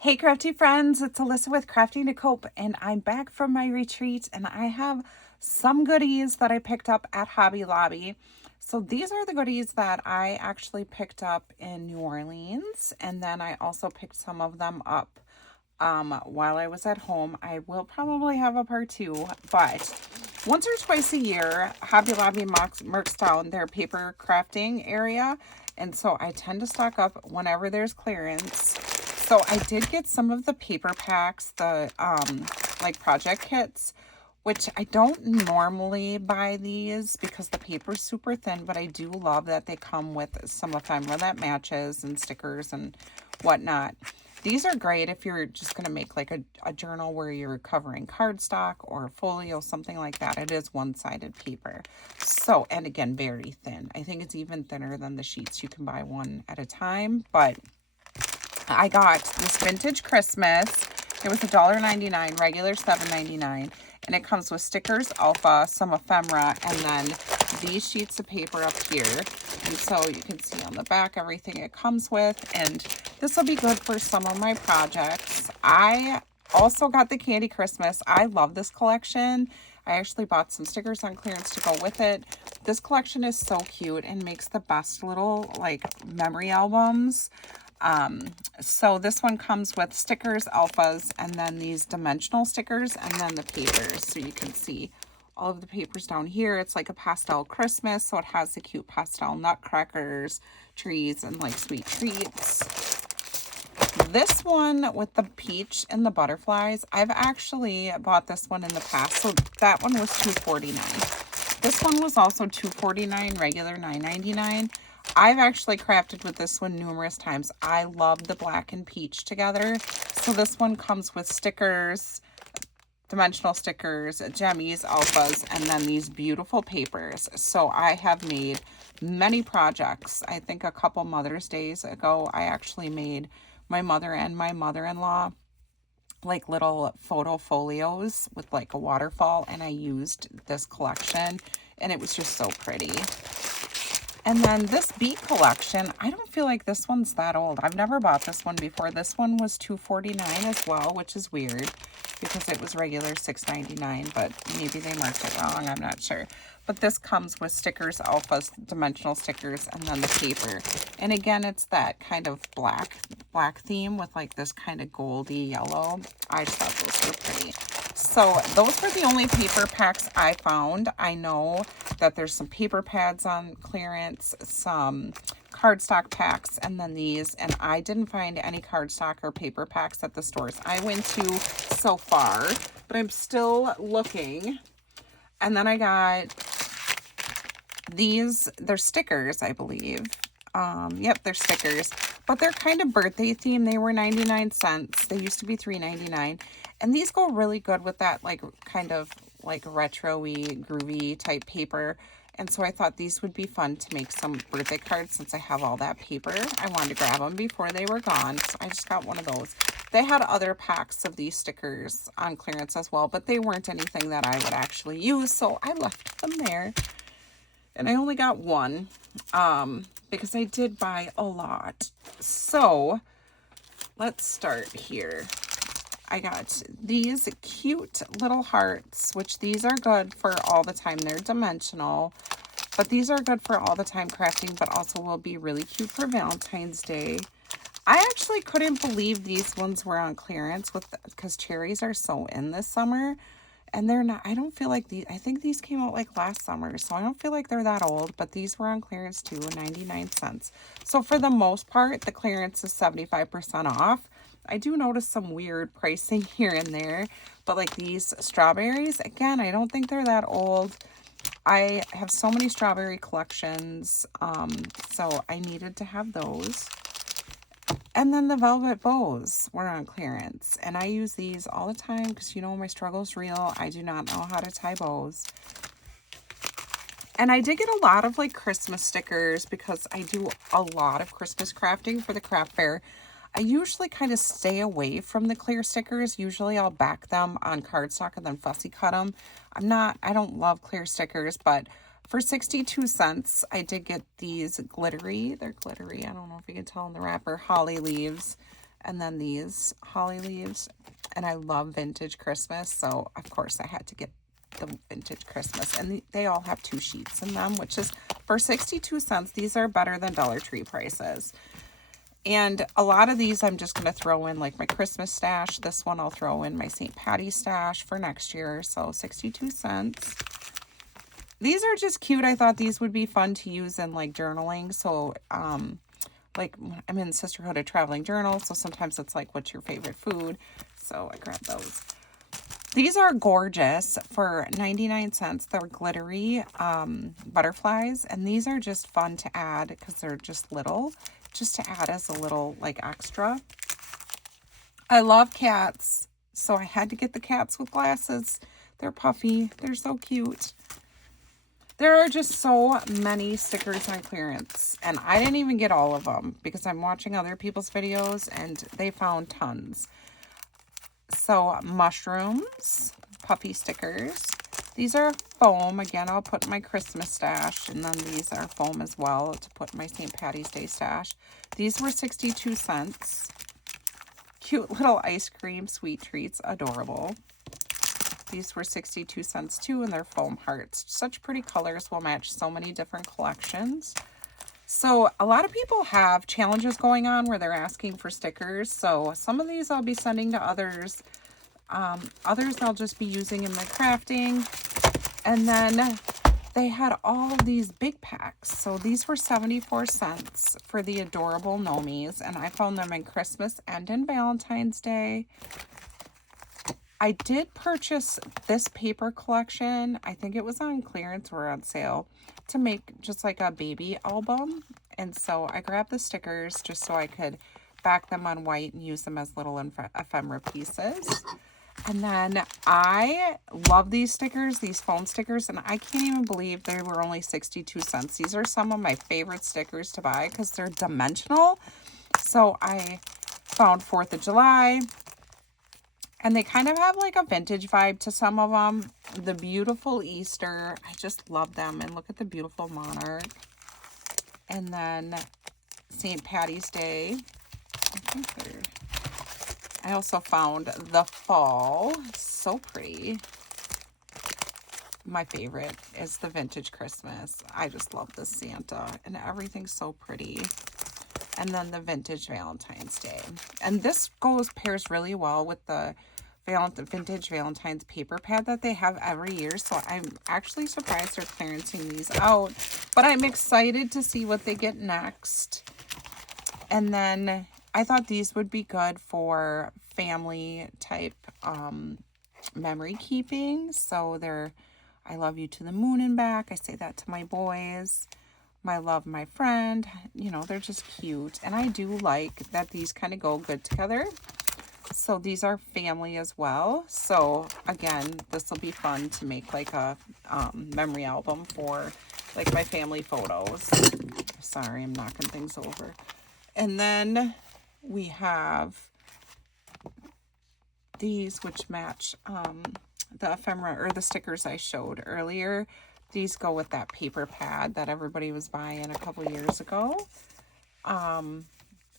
Hey crafty friends, it's Alyssa with Crafting to Cope, and I'm back from my retreat, and I have some goodies that I picked up at Hobby Lobby. So these are the goodies that I actually picked up in New Orleans, and then I also picked some of them up while I was at home. I will probably have a part two, but once or twice a year, Hobby Lobby marks down their paper crafting area, and so I tend to stock up whenever there's clearance. So I did get some of the paper packs, the like project kits, which I don't normally buy these because the paper's super thin, but I do love that they come with some ephemera that matches and stickers and whatnot. These are great if you're just going to make like a journal where you're covering cardstock or folio, something like that. It is one-sided paper. So, and again, very thin. I think it's even thinner than the sheets. You can buy one at a time, but I got this vintage Christmas. It was $1.99, regular $7.99. And it comes with stickers, alpha, some ephemera, and then these sheets of paper up here. And so you can see on the back everything it comes with. And this will be good for some of my projects. I also got the Candy Christmas. I love this collection. I actually bought some stickers on clearance to go with it. This collection is so cute and makes the best little like memory albums. So this one comes with stickers, alphas, and then these dimensional stickers, and then the papers. So you can see all of the papers down here. It's like a pastel Christmas, so it has the cute pastel nutcrackers, trees, and like sweet treats. This one with the peach and the butterflies, I've actually bought this one in the past. So that one was $2.49. This one was also $2.49, regular $9.99. I've actually crafted with this one numerous times. I love the black and peach together. So this one comes with stickers, dimensional stickers, jemmies, alphas, and then these beautiful papers. So I have made many projects. I think a couple Mother's Days ago, I actually made my mother and my mother-in-law like little photo folios with like a waterfall, and I used this collection, and it was just so pretty. And then this bead collection, I don't feel like this one's that old. I've never bought this one before. This one was $2.49 as well, which is weird because it was regular $6.99, but maybe they marked it wrong. I'm not sure. But this comes with stickers, alphas, dimensional stickers, and then the paper. And again, it's that kind of black theme with like this kind of goldy yellow. I just thought those were pretty. So those were the only paper packs I found. I know that there's some paper pads on clearance, some cardstock packs, and then these. And I didn't find any cardstock or paper packs at the stores I went to so far, but I'm still looking. And then I got these. They're stickers, I believe. Yep, they're stickers, but they're kind of birthday themed. They were 99 cents. They used to be $3.99. And these go really good with that like kind of like retro-y, groovy type paper. And so I thought these would be fun to make some birthday cards since I have all that paper. I wanted to grab them before they were gone, so I just got one of those. They had other packs of these stickers on clearance as well, but they weren't anything that I would actually use, so I left them there. And I only got one because I did buy a lot. So let's start here. I got these cute little hearts, which these are good for all the time. They're dimensional, but these are good for all the time crafting, but also will be really cute for Valentine's Day. I actually couldn't believe these ones were on clearance because cherries are so in this summer. And they're not, I don't feel like these, I think these came out like last summer, so I don't feel like they're that old, but these were on clearance too, 99 cents. So for the most part, the clearance is 75% off. I do notice some weird pricing here and there, but like these strawberries, again, I don't think they're that old. I have so many strawberry collections, so I needed to have those. And then the velvet bows were on clearance. And I use these all the time because, you know, my struggle's real. I do not know how to tie bows. And I did get a lot of like Christmas stickers because I do a lot of Christmas crafting for the craft fair. I usually kind of stay away from the clear stickers. Usually I'll back them on cardstock and then fussy cut them. I don't love clear stickers, but for 62 cents, I did get these glittery. They're glittery. I don't know if you can tell in the wrapper. Holly leaves. And then these holly leaves. And I love vintage Christmas, so of course I had to get the vintage Christmas. And they all have 2 sheets in them, which is for 62 cents. These are better than Dollar Tree prices. And a lot of these I'm just going to throw in like my Christmas stash. This one I'll throw in my St. Patty's stash for next year. So 62 cents. These are just cute. I thought these would be fun to use in like journaling. So like I'm in Sisterhood of Traveling Journals. So sometimes it's like, what's your favorite food? So I grabbed those. These are gorgeous for 99 cents. They're glittery butterflies. And these are just fun to add because they're just little. Just to add as a little like extra. I love cats, so I had to get the cats with glasses. They're puffy. They're so cute. There are just so many stickers on clearance, and I didn't even get all of them because I'm watching other people's videos and they found tons. So mushrooms, puffy stickers. These are foam. Again, I'll put in my Christmas stash. And then these are foam as well to put in my St. Patty's Day stash. These were 62 cents. Cute little ice cream sweet treats. Adorable. These were 62 cents too, and they're foam hearts. Such pretty colors will match so many different collections. So a lot of people have challenges going on where they're asking for stickers. So some of these I'll be sending to others. Others I'll just be using in my crafting. And then they had all of these big packs. So these were 74 cents for the adorable Nomies. And I found them in Christmas and in Valentine's Day. I did purchase this paper collection. I think it was on clearance or on sale to make just like a baby album. And so I grabbed the stickers just so I could back them on white and use them as little ephemera pieces. And then I love these stickers, these foam stickers, and I can't even believe they were only 62 cents. These are some of my favorite stickers to buy because they're dimensional. So I found 4th of July, and they kind of have like a vintage vibe to some of them. The beautiful Easter, I just love them. And look at the beautiful monarch. And then St. Patty's Day. I also found the fall. So pretty. My favorite is the vintage Christmas. I just love this Santa. And everything's so pretty. And then the vintage Valentine's Day. And this pairs really well with the vintage Valentine's paper pad that they have every year. So I'm actually surprised they're clearancing these out. But I'm excited to see what they get next. And then I thought these would be good for family type memory keeping. So they're I love you to the moon and back. I say that to my boys. My love, my friend. You know, they're just cute. And I do like that these kind of go good together. So these are family as well. So again, this will be fun to make like a memory album for like my family photos. Sorry, I'm knocking things over. And then we have these which match the ephemera or the stickers I showed earlier. These go with that paper pad that everybody was buying a couple years ago. And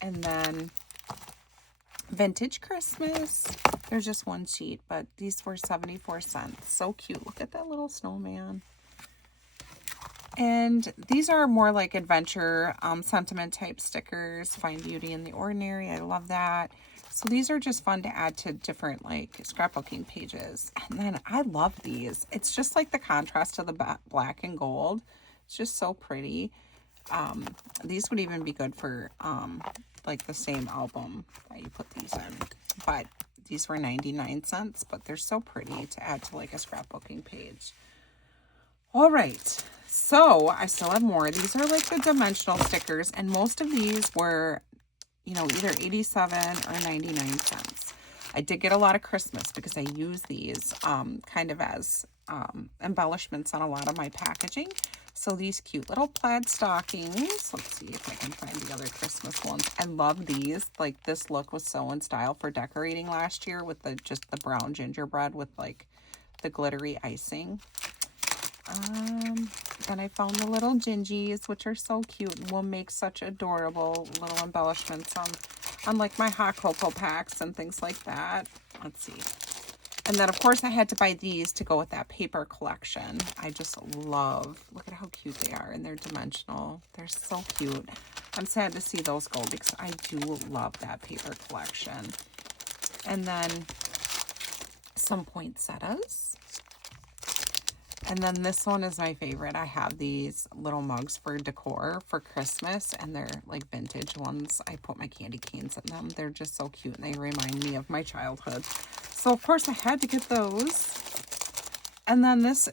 then vintage Christmas. There's just one sheet, but these were 74 cents. So cute. Look at that little snowman. And these are more like adventure sentiment type stickers. Find beauty in the ordinary. I love that. So these are just fun to add to different like scrapbooking pages. And then I love these. It's just like the contrast to the black and gold. It's just so pretty. These would even be good for like the same album that you put these in. But these were 99 cents, but they're so pretty to add to like a scrapbooking page. All right, so I still have more. These are like the dimensional stickers, and most of these were, you know, either 87 or 99 cents. I did get a lot of Christmas because I use these kind of as embellishments on a lot of my packaging. So these cute little plaid stockings. Let's see if I can find the other Christmas ones. I love these. Like this look was so in style for decorating last year with just the brown gingerbread with like the glittery icing. Then I found the little gingies, which are so cute and will make such adorable little embellishments on like my hot cocoa packs and things like that. Let's see. And then, of course, I had to buy these to go with that paper collection. I just love, look at how cute they are, and they're dimensional. They're so cute. I'm sad to see those go because I do love that paper collection. And then some poinsettias. And then this one is my favorite. I have these little mugs for decor for Christmas, and they're like vintage ones. I put my candy canes in them. They're just so cute, and they remind me of my childhood. So, of course, I had to get those. And then this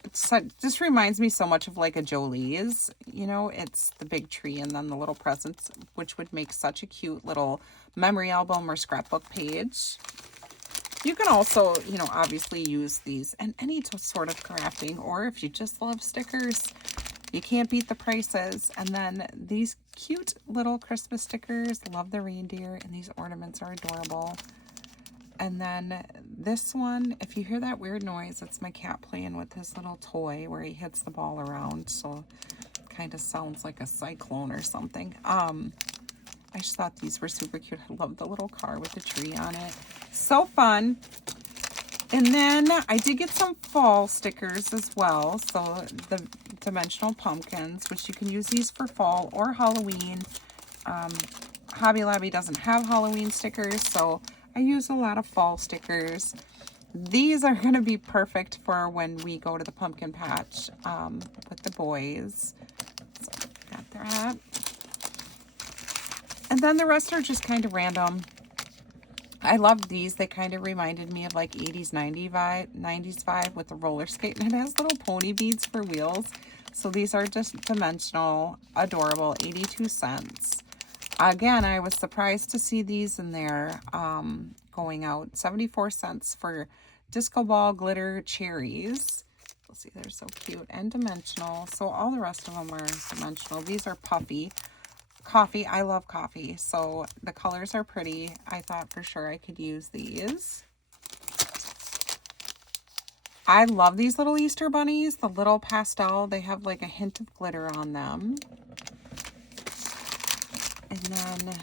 just reminds me so much of like a Jolie's. You know, it's the big tree and then the little presents, which would make such a cute little memory album or scrapbook page. You can also, you know, obviously use these in any sort of crafting, or if you just love stickers, you can't beat the prices. And then these cute little Christmas stickers, love the reindeer, and these ornaments are adorable. And then this one, if you hear that weird noise, it's my cat playing with his little toy where he hits the ball around. So it kind of sounds like a cyclone or something. I just thought these were super cute. I love the little car with the tree on it. So fun. And then I did get some fall stickers as well. So the dimensional pumpkins, which you can use these for fall or Halloween. Hobby Lobby doesn't have Halloween stickers, so I use a lot of fall stickers. These are going to be perfect for when we go to the pumpkin patch with the boys. So got that. And then the rest are just kind of random. I love these. They kind of reminded me of like 80s, 90s vibe with the roller skate. And it has little pony beads for wheels. So these are just dimensional, adorable, 82 cents. Again, I was surprised to see these in there going out. 74 cents for disco ball glitter cherries. Let's see, they're so cute and dimensional. So all the rest of them are dimensional. These are puffy. Coffee, I love coffee, so the colors are pretty. I thought for sure I could use these. I love these little Easter bunnies, the little pastel. They have like a hint of glitter on them. And then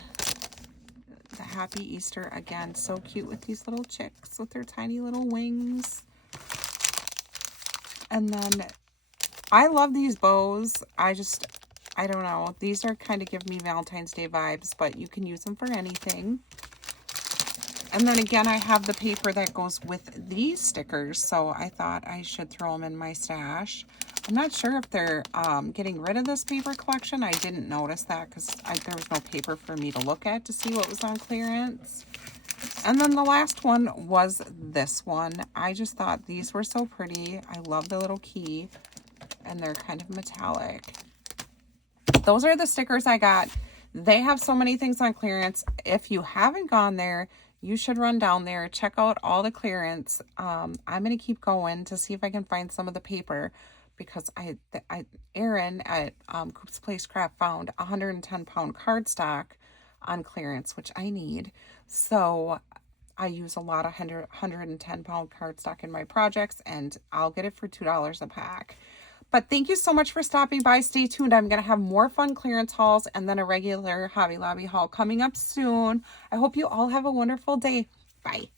the Happy Easter, again, so cute with these little chicks with their tiny little wings. And then I love these bows. I don't know. These are kind of give me Valentine's Day vibes, but you can use them for anything. And then again, I have the paper that goes with these stickers, so I thought I should throw them in my stash. I'm not sure if they're getting rid of this paper collection. I didn't notice that because there was no paper for me to look at to see what was on clearance. And then the last one was this one. I just thought these were so pretty. I love the little key, and they're kind of metallic. Those are the stickers I got. They have so many things on clearance. If you haven't gone there, you should run down there, check out all the clearance. I'm going to keep going to see if I can find some of the paper, because Erin at Coop's Place Craft found 110-pound cardstock on clearance, which I need. So I use a lot of 110-pound cardstock in my projects, and I'll get it for $2 a pack. But thank you so much for stopping by. Stay tuned. I'm going to have more fun clearance hauls and then a regular Hobby Lobby haul coming up soon. I hope you all have a wonderful day. Bye.